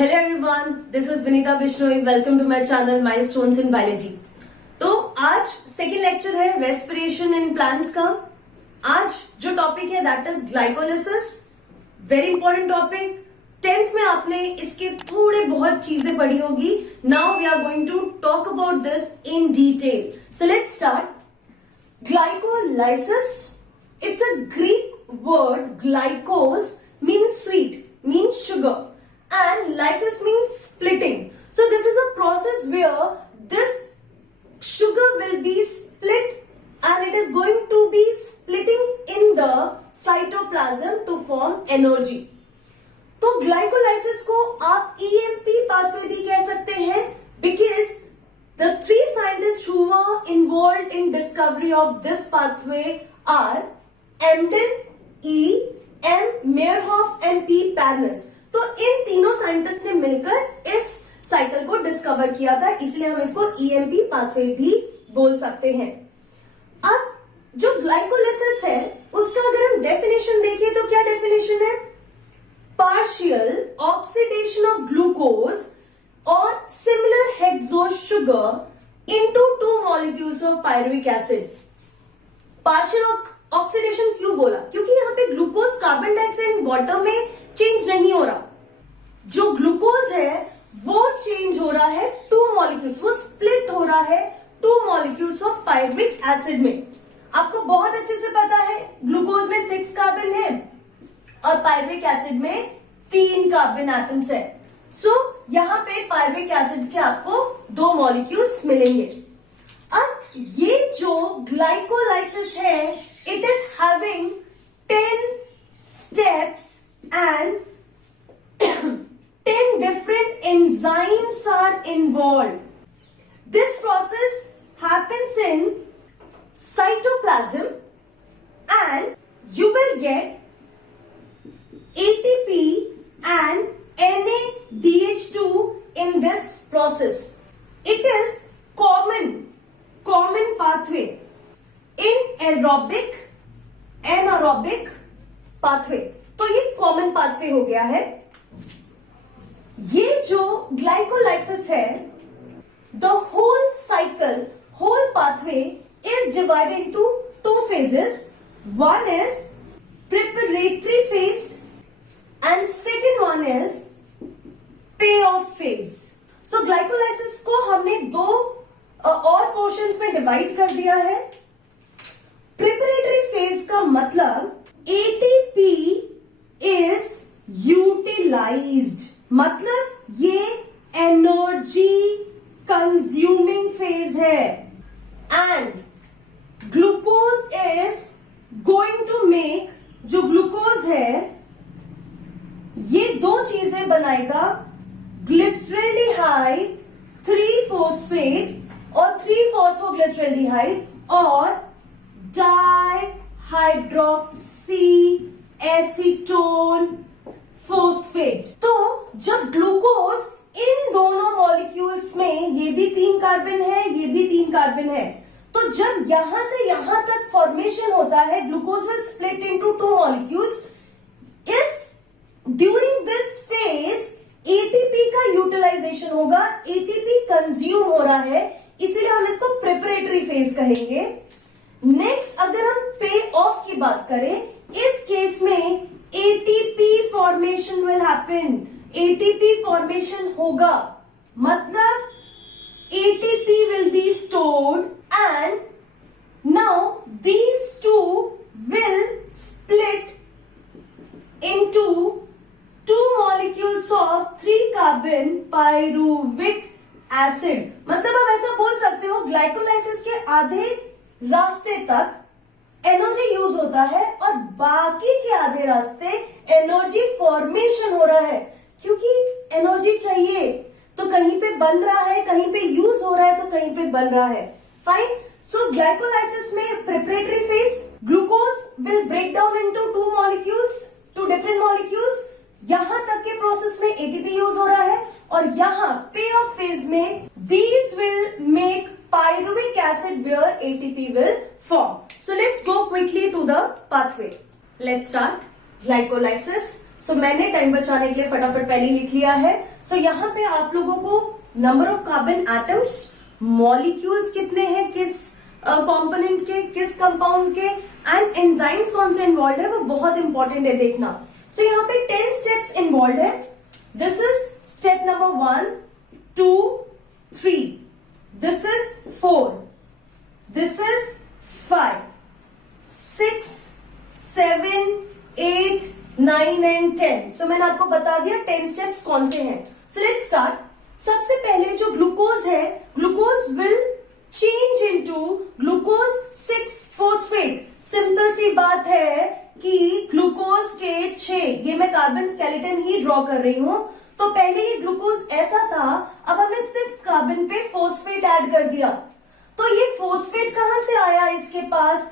Hello everyone, this is Vinita Bishnoi. Welcome to my channel Milestones in Biology. तो आज second lecture है respiration in plants का। आज जो टॉपिक है that is glycolysis, very important topic. 10th में आपने इसके थोड़े बहुत चीजें पढ़ी होगी। Now we are going to talk about this in detail. So let's start. Glycolysis, it's a Greek word. Glycos means sweet, means sugar, and lysis means splitting. So this is a process where this sugar will be split and it is going to be splitting in the cytoplasm to form energy. तो glycolysis को आप EMP pathway भी कह सकते हैं because the three scientists who were involved in discovery of this pathway are Emden, E, M. Meyerhoff and P. Parnas. तो इन तीनों scientist ने मिलकर इस साइकिल को डिस्कवर किया था, इसलिए हम इसको EMP पाथवे भी बोल सकते हैं। अब जो ग्लाइकोलिसिस है उसका अगर हम डेफिनेशन देखें तो क्या डेफिनेशन है? पार्शियल ऑक्सीडेशन ऑफ ग्लूकोज और similar hexose sugar into two molecules of pyruvic acid. Partial oxidation क्यों बोला? क्योंकि यहाँ पे ग्लूकोज कार्बन डाइऑक्साइड वाटर में चेंज नहीं हो रहा। जो ग्लूकोज है वो चेंज हो रहा है टू मॉलिक्यूल्स, वो स्प्लिट हो रहा है two molecules of pyruvic acid में। आपको बहुत अच्छे से पता है ग्लूकोज में 6 कार्बन है और पायरुविक एसिड में 3 कार्बन एटम्स है। सो यहां पे पायरुविक एसिड के आपको 2 मॉलिक्यूल्स मिलेंगे। अब ये जो ग्लाइकोलाइसिस है it is having 10 steps and 10 different enzymes are involved. This process happens in cytoplasm and you will get ATP and NADH2 in this process. It is common pathway in anaerobic pathway. तो ये common pathway हो गया है। ये जो ग्लाइकोलाइसिस है, the whole cycle, whole pathway is divided into 2 phases. One is preparatory phase and second one is payoff phase. So glycolysis को हमने 2 और पोर्शंस में डिवाइड कर दिया है। प्रिपरेटरी फेज का मतलब ATP is utilized, मतलब ये एनर्जी कंज्यूमिंग फेज है। And glucose is going to make, जो ग्लूकोज है ये 2 चीजें बनाएगा, ग्लिसरल्डिहाइड 3-फॉस्फेट और 3-फॉस्फोग्लिसरल्डिहाइड और डाइहाइड्रोक्सी एसीटोन फोस्फेट। तो जब ग्लूकोज इन दोनों मॉलिक्यूल्स में, ये भी 3 कार्बन है, ये भी 3 कार्बन है, तो जब यहां से यहां तक फॉर्मेशन होता है, glucose will split into 2 molecules. During this phase ATP का यूटिलाइजेशन होगा, एटीपी कंज्यूम हो रहा है, इसीलिए हम इसको प्रिपरेटरी फेज कहेंगे। नेक्स्ट अगर हम पे ऑफ की बात करें, इस केस में ATP formation will happen, ATP formation होगा, मतलब ATP will be stored and now these two will split into 2 molecules of 3 carbon pyruvic acid। मतलब आप ऐसा बोल सकते हो ग्लाइकोलाइसिस के आधे रास्ते तक एनर्जी यूज होता है और बाकी के आधे रास्ते एनर्जी फॉर्मेशन हो रहा है, क्योंकि एनर्जी चाहिए तो कहीं पे बन रहा है, कहीं पे यूज हो रहा है तो कहीं पे बन रहा है। फाइन। सो ग्लाइकोलाइसिस में preparatory phase, glucose will break down into 2 molecules, 2 different molecules. यहां तक के प्रोसेस में एटीपी यूज हो रहा है और यहां पे ऑफ फेज में these will make pyruvic acid where ATP will form. So let's go quickly to the pathway. Let's start glycolysis. So मैंने टाइम बचाने के लिए फटाफट पहले लिख लिया है। सो यहाँ पे आप लोगों को number of carbon atoms, molecules कितने हैं किस कंपोनेंट के, किस कंपाउंड के, एंड एंजाइम्स कौन से इन्वॉल्व है वो बहुत इंपॉर्टेंट है देखना। सो यहाँ पे 10 स्टेप्स इन्वॉल्व है। This is step number 1, 2, 3, this is 4, this is 5, 6, 7, 8, 9 and 10। So मैंने आपको बता दिया 10 स्टेप्स कौन से हैं। So let's start. सबसे पहले जो ग्लूकोज है, glucose will change into glucose six phosphate. Simple सी बात है कि ग्लूकोज के 6, ये मैं कार्बन स्केलेटन ही ड्रॉ कर रही हूं, तो पहले ये ग्लूकोज ऐसा था, अब हमने 6 कार्बन पे फॉस्फेट ऐड कर दिया। तो ये फॉस्फेट कहां से आया इसके पास?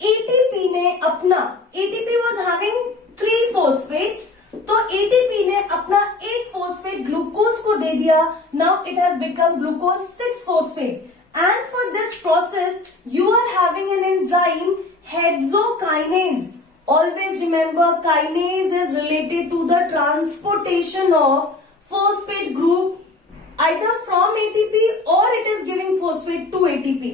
एटीपी ने अपना, एटीपी वाज हैविंग 3 फॉस्फेट्स, तो एटीपी ने अपना एक फॉस्फेट ग्लूकोज को दे दिया। Now it has become glucose six phosphate, and for this process you are having an enzyme hexokinase. Always remember, kinase is related to the transportation of phosphate group either from ATP or it is giving phosphate to ATP.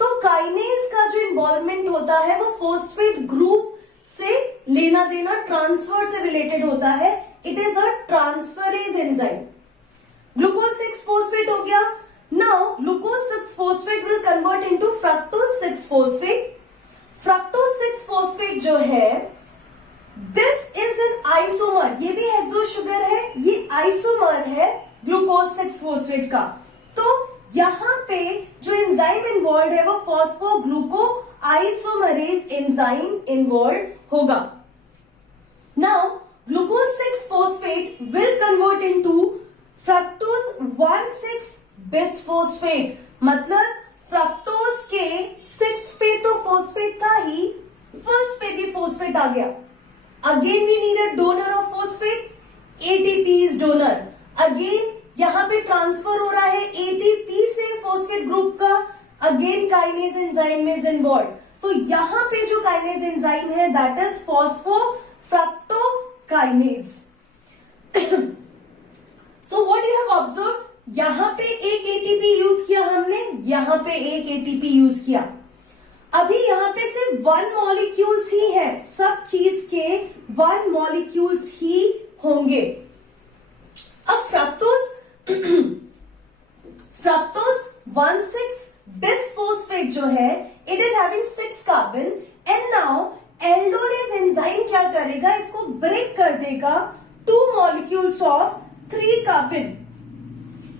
तो kinase का जो involvement होता है वो phosphate group से लेना देना, transfer से रिलेटेड होता है। It is a transferase enzyme. Glucose six phosphate हो गया। Now glucose 6-phosphate will convert into fructose 6-phosphate. Fructose 6-phosphate जो है, this is an isomer, ये भी हेक्सो शुगर है, ये आइसोमर है ग्लूकोज 6-phosphate का। तो यहाँ पे जो एंजाइम इन्वॉल्व है वो फॉस्फोग्लूको आइसोमरेज एंजाइम इन्वॉल्व होगा। Now glucose 6-phosphate will convert into fructose 1,6-bisphosphate, मतलब फ्रक्टोज के 6th पे तो फॉस्फेट था ही, फर्स्ट पे भी फॉस्फेट आ गया। Again we need a donor of phosphate, ATP is donor. Again यहां पे ट्रांसफर हो रहा है एटीपी से फॉस्फेट ग्रुप का, again kinase enzyme is involve. तो यहां पे जो काइनेज एंजाइम है that is phosphofructokinase. So what you have observe, यहां पे एक एटीपी यूज किया हमने, यहां पे एक एटीपी यूज किया। अभी यहां पे सिर्फ 1 मॉलिक्यूल्स ही है, सब चीज के 1 मॉलिक्यूल्स ही होंगे। अब फ्रक्टोज 1,6-bisphosphate जो है, it is having 6 carbon and now aldolase enzyme क्या करेगा, इसको ब्रेक कर देगा 2 मॉलिक्यूल्स ऑफ 3 कार्बन।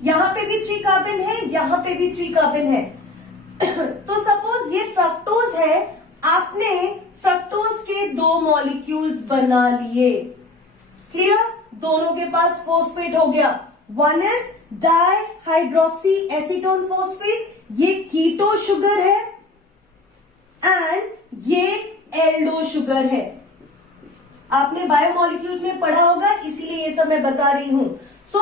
यहां पे भी 3 कार्बन है, यहां पे भी 3 कार्बन है। तो सपोज ये फ्रक्टोज है, आपने फ्रक्टोज के 2 मॉलिक्यूल्स बना लिए। क्लियर? दोनों के पास फॉस्फेट हो गया। One is dihydroxy acetone phosphate, ये कीटो शुगर है एंड ये एल्डो शुगर है। आपने बायोमॉलिक्यूल्स में पढ़ा होगा, इसीलिए ये सब मैं बता रही हूं। So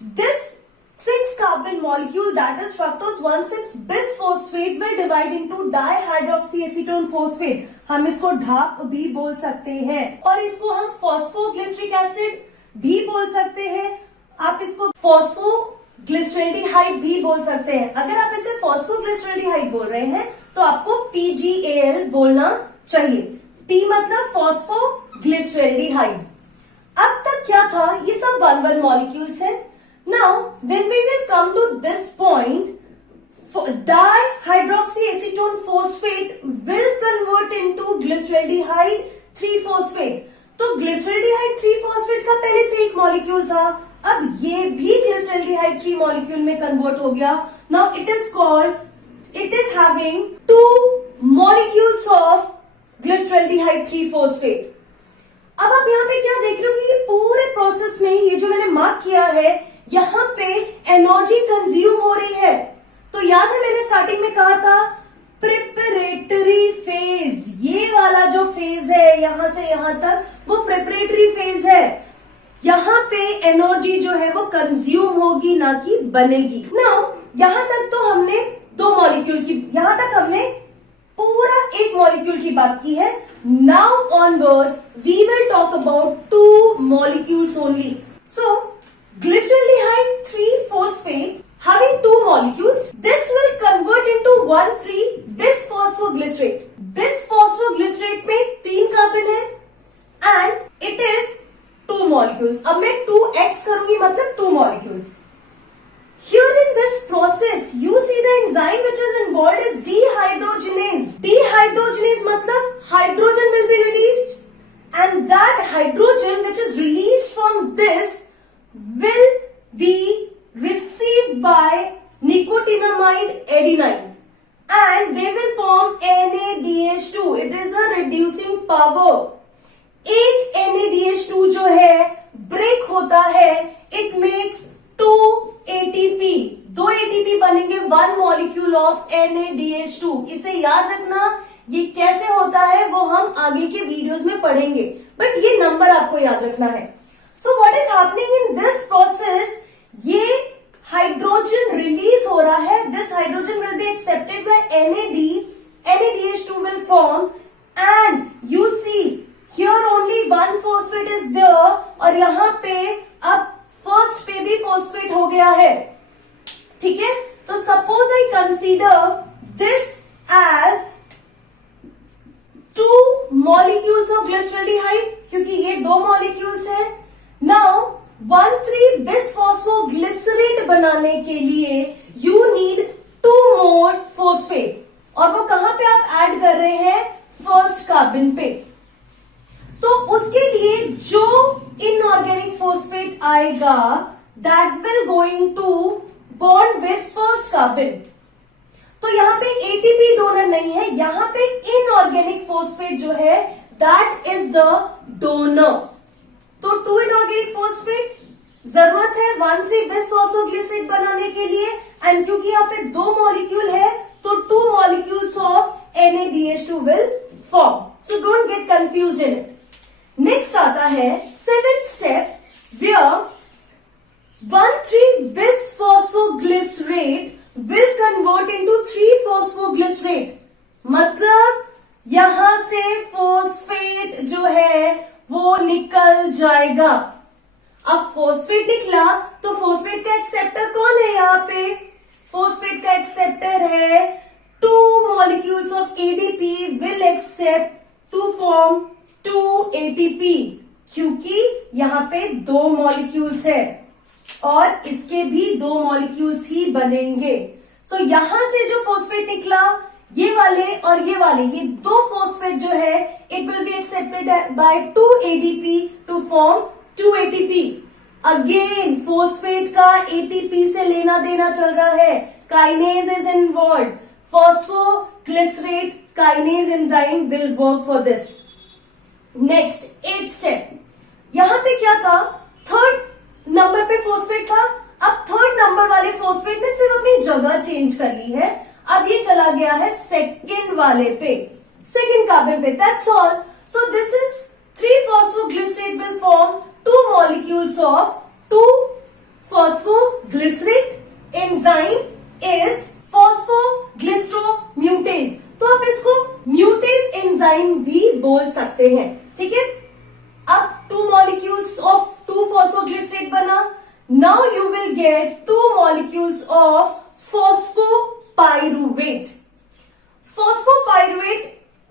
this 6 carbon molecule that is fructose 1,6-bisphosphate will divide into dihydroxyacetone phosphate. हम इसको ढाप भी बोल सकते हैं और इसको हम फॉस्फोग्लिसरिक एसिड भी बोल सकते हैं। आप इसको फॉस्फोग्लिसरल्डिहाइड भी बोल सकते हैं। अगर आप इसे फॉस्फोग्लिसरल्डिहाइड बोल रहे हैं तो आपको PGAL बोलना चाहिए। P मतलब फॉस्फोग्लिसरल्डिहाइड। अब तक क्या था, ये सब 1 मॉलिक्यूल्स है। Now, when we will come to this point, dihydroxyacetone phosphate will convert into glyceraldehyde 3-phosphate. तो glyceraldehyde 3-phosphate का पहले से एक मॉलिक्यूल था, अब ये भी glyceraldehyde 3 मॉलिक्यूल में कन्वर्ट हो गया। Now it is called, it is having 2 molecules of glyceraldehyde 3-phosphate. अब आप यहाँ पे क्या देख रहे हो कि ये पूरे प्रोसेस में ये जो मैंने मार्क किया है, यहां पे एनर्जी कंज्यूम हो रही है। तो याद है मैंने स्टार्टिंग में कहा था प्रिपरेटरी फेज, ये वाला जो फेज है यहां से यहां तक वो प्रिपरेटरी फेज है। यहां पे एनर्जी जो है वो कंज्यूम होगी ना कि बनेगी। नाउ यहां तक तो हमने 2 मॉलिक्यूल की, यहां तक हमने पूरा एक मॉलिक्यूल की बात की है। Now onwards we will talk about 2 molecules only. So glycerol nicotinamide adenine and they will form NADH2. It is a reducing power. एक NADH2 जो है ब्रेक होता है, it makes 2 ATP. 2 ATP बनेंगे 1 molecule of NADH2. इसे याद रखना, ये कैसे होता है वो हम आगे के वीडियोस में पढ़ेंगे, बट ये नंबर आपको याद रखना है. So what is happening in this process? ये हाइड्रोजन रिलीज हो रहा है. This hydrogen will be accepted by NAD. NADH2 will form and you see here only one phosphate is there और यहाँ पे अब फर्स्ट पे भी फॉस्फेट हो गया है. ठीक है, तो suppose I consider this as 2 molecules of glyceraldehyde, क्योंकि ये 2 molecules है. नाउ 1,3-bisphosphoglycerate बनाने के लिए यू नीड 2 more phosphate, और वो कहां पे आप ऐड कर रहे हैं? फर्स्ट कार्बन पे. तो उसके लिए जो इनऑर्गेनिक फॉस्फेट आएगा that will going to bond with first carbon. तो यहाँ पे एटीपी डोनर नहीं है, यहाँ पे इनऑर्गेनिक फॉस्फेट जो है दैट इज द डोनर. तो 2 इनऑर्गेनिक फॉस्फेट जरूरत है 1,3-bisphosphoglycerate बनाने के लिए, एंड क्योंकि यहाँ पे 2 मॉलिक्यूल है तो 2 molecules of NADH2 will form. So don't get confused in it. Next आता है 7th step where 1,3-bisphosphoglycerate will convert into 3-phosphoglycerate. मतलब यहां से फॉस्फेट जो है वो निकल जाएगा. अब फॉस्फेट निकला तो फॉस्फेट का एक्सेप्टर कौन है? यहाँ पे फॉस्फेट का एक्सेप्टर है 2 molecules of ADP will accept to form 2 ATP, क्योंकि यहाँ पे 2 molecules है और इसके भी 2 molecules ही बनेंगे. सो यहां से जो फॉस्फेट निकला, ये वाले और ये वाले, ये 2 फॉस्फेट जो है it will be accepted by 2 ADP to form 2 ATP. Again phosphate का ATP से लेना देना चल रहा है. Kinase is involve. Phosphoglycerate kinase enzyme will work for this. Next 8th step, यहां पे क्या था? 3rd नंबर पे फॉस्फेट था. अब 3rd नंबर वाले फॉस्फेट ने सिर्फ अपनी जगह चेंज कर ली है. अब ये चला गया है 2nd वाले पे, 2nd कार्बन पे. That's all. So this is 3-phosphoglycerate will form 2 molecules of 2-phosphoglycerate. Enzyme is phosphoglyceromutase. तो आप इसको म्यूटेज एंजाइम भी बोल सकते हैं. ठीक है, अब 2 molecules of 2-phosphoglycerate बना. Now you will get 2 molecules of phosphopyruvate. Phosphopyruvate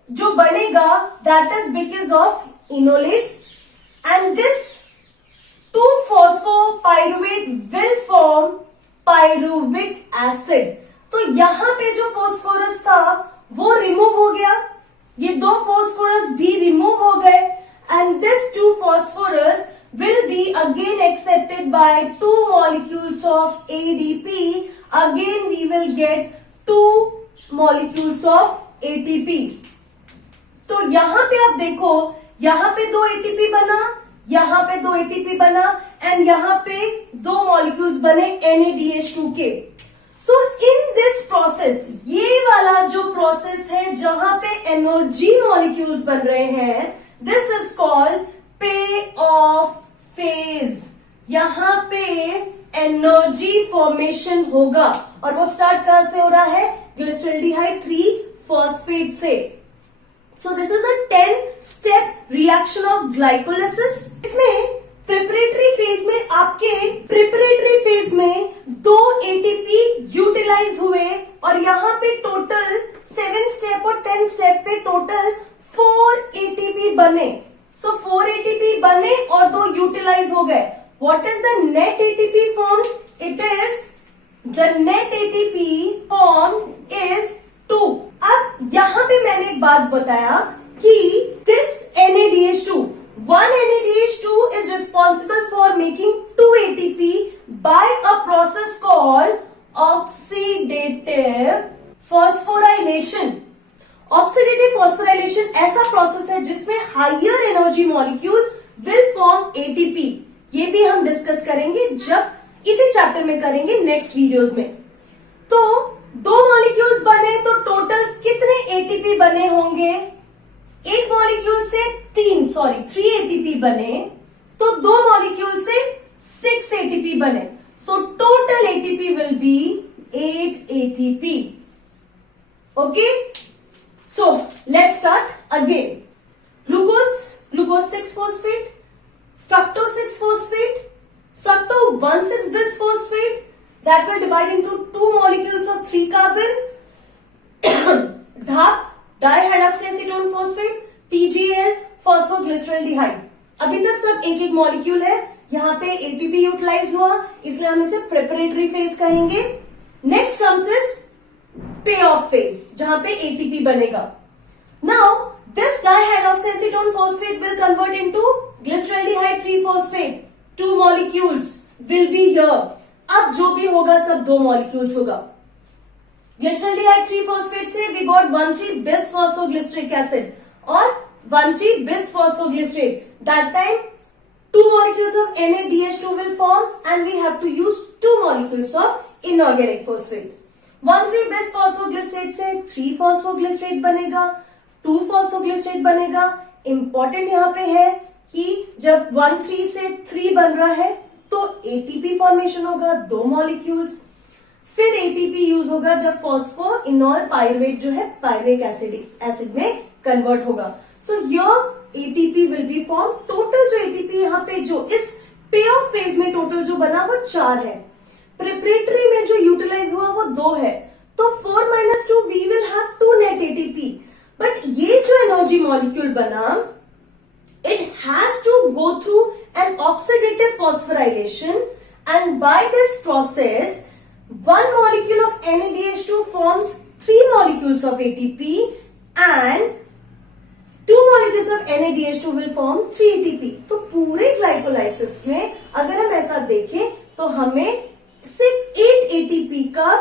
जो बनेगा that is because of enolase, and this 2-phosphopyruvate will form pyruvic acid. तो यहां पे जो फॉस्फोरस था वो रिमूव हो गया, ये 2 फॉस्फोरस भी रिमूव हो गए, and this 2 phosphorus will be again accepted by 2 molecules of ADP. Again we will get 2 molecules of ATP. तो यहां पे आप देखो, यहां पे 2 ATP बना, यहां पे 2 ATP बना, एंड यहां पे 2 molecules बने NADH2 के. सो इन दिस प्रोसेस, ये वाला जो प्रोसेस है जहां पे एनर्जी मॉलिक्यूल्स बन रहे हैं, दिस इज कॉल्ड पे ऑफ फेज. यहां पे एनर्जी फॉर्मेशन होगा, और वो स्टार्ट कहां से हो रहा है? ग्लिसरल्डिहाइड 3-phosphate से. So this is a 10-step reaction of glycolysis. इसमें प्रिपरेटरी फेज में, आपके प्रिपरेटरी फेज में 2 ATP यूटिलाइज हुए, और यहां पे टोटल 7 स्टेप और 10 स्टेप पे टोटल 4 ATP बने. सो 4 ATP बने और 2 यूटिलाइज हो गए. What is the net ATP form? It is the net ATP form is 2. अब यहां पे मैंने एक बात बताया कि this NADH2, 1 NADH2 is responsible for making 2 ATP by a process called oxidative phosphorylation. Oxidative phosphorylation ऐसा प्रोसेस है जिसमें higher energy molecule will form ATP. ये भी हम डिस्कस करेंगे जब इसी चैप्टर में करेंगे नेक्स्ट वीडियोस में। तो दो मॉलिक्यूल्स बने तो टोटल कितने एटीपी बने होंगे? एक मॉलिक्यूल से थ्री एटीपी बने तो दो मॉलिक्यूल से 6 एटीपी बने। So total ATP will be 8 ATP. Okay, so let's start again. Glucose 6 phosphate, fructose 6 phosphate, fructo 1,6 bis phosphate that will divide into 2 molecules of 3 carbon. DHAP dihydroxyacetone phosphate, PGL phosphoglyceraldehyde। अभी तक सब एक एक molecule है। यहाँ पे ATP utilise हुआ, इसलिए हम इसे प्रिपरेटरी फेज कहेंगे। नेक्स्ट कम्स इज पे ऑफ फेज, जहां पे एटीपी बनेगा। Now this dihydroxyacetone phosphate will convert into glyceraldehyde 3-phosphate. 2 molecules will be here. अब जो भी होगा सब 2 molecules होगा। Glyceraldehyde 3-phosphate से we got 1,3-bis phosphoglyceric acid और 1,3-bis phosphoglycerate. That time 2 molecules of NADH2 will form and we have to use 2 molecules of inorganic phosphate. 1,3-bis phosphoglycerate से 3-phosphoglycerate बनेगा, 2-phosphoglycerate बनेगा। इंपॉर्टेंट यहां पे है कि जब 1,3 से 3 बन रहा है तो एटीपी फॉर्मेशन होगा 2 मॉलिक्यूल्स। फिर एटीपी यूज होगा जब फॉस्फो इनॉल पायरुवेट जो है पायरुविक एसिड में कन्वर्ट होगा। So your ATP will be form. Total जो एटीपी यहाँ पे जो इस पे ऑफ फेज में टोटल जो बना वो 4 है। प्रिपरेटरी में जो यूटिलाइज हुआ वो 2 है। तो 4 - 2 we will have 2 net ATP. But ये जो एनर्जी मॉलिक्यूल बना, it has to go through an oxidative phosphorylation and by this process 1 molecule of NADH2 forms 3 molecules of ATP and 2 molecules of NADH2 will form 3 ATP। तो पूरे glycolysis में अगर हम ऐसा देखें तो हमें सिर्फ 8 ATP का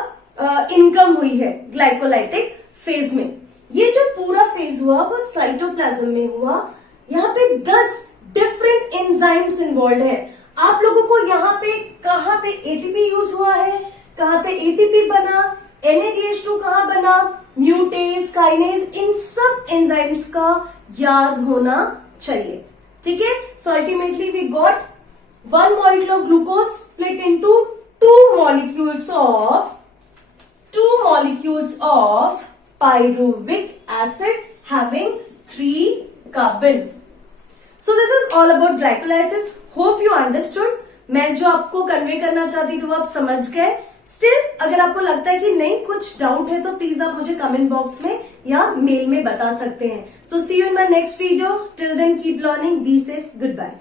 इनकम हुई है ग्लाइकोलाइटिक फेज में। ये जो पूरा फेज हुआ वो साइटोप्लाज्म में हुआ। यहाँ पे 10 डिफरेंट एंजाइम्स इन्वॉल्व है। आप लोगों को यहाँ पे कहाँ पे एटीपी यूज हुआ है, कहाँ पे एटीपी बना, NADH2 कहाँ बना, म्यूटेज, काइनेज, इन सब एंजाइम्स का याद होना चाहिए। ठीक है। So ultimately we got 1 molecule of glucose split into 2 molecules of pyruvic acid having 3 carbon. So this is all about glycolysis. Hope you understood. मैं जो आपको कन्वे करना चाहती थी वो आप समझ गए। स्टिल अगर आपको लगता है कि नहीं कुछ डाउट है तो प्लीज आप मुझे कमेंट बॉक्स में या मेल में बता सकते हैं। So see you in my next video. Till then keep learning. Be safe. Goodbye.